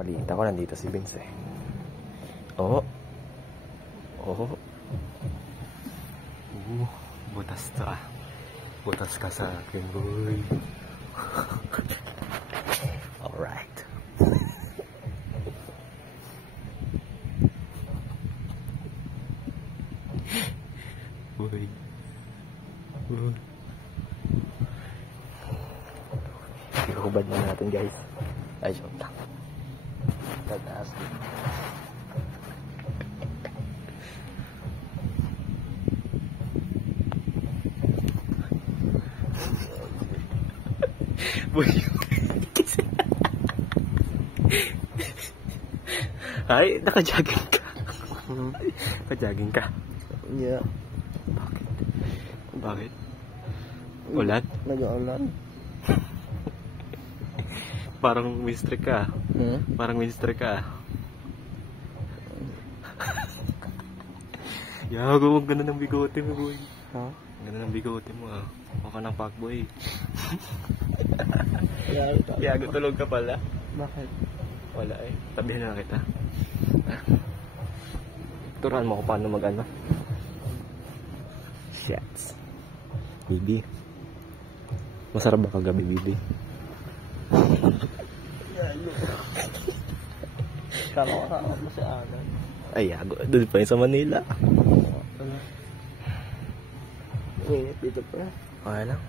Balita ko nandito si Vince eh. Oo. Oo. Butas to ah. Butas ka sa akin, boy. Alright. Boy. Boy. Ikakubad na natin, guys. Ay, joke lang. Tataas. Boy. Ay, naka-jogging ka. Naka-jogging ka. Yeah. Bakit? Bakit? Ulan? Nag-uulan. Parang mister ka. Parang mister ka. Yago, ang ganda ng bigote mo, boy. Ha? Ang ganda ng bigote mo, ah. Mukha ng fuckboy. Yago, tulog ka pala. Bakit? Wala eh. Tabihan na kita. Turuan mo kung paano mag-ano. Shots. Bibi. Masarap ba kagabi, Bibi? Kala ko kasama mo si Alan. Ay, yago. Doon pa yun sa Manila. Init dito pa. Okay lang.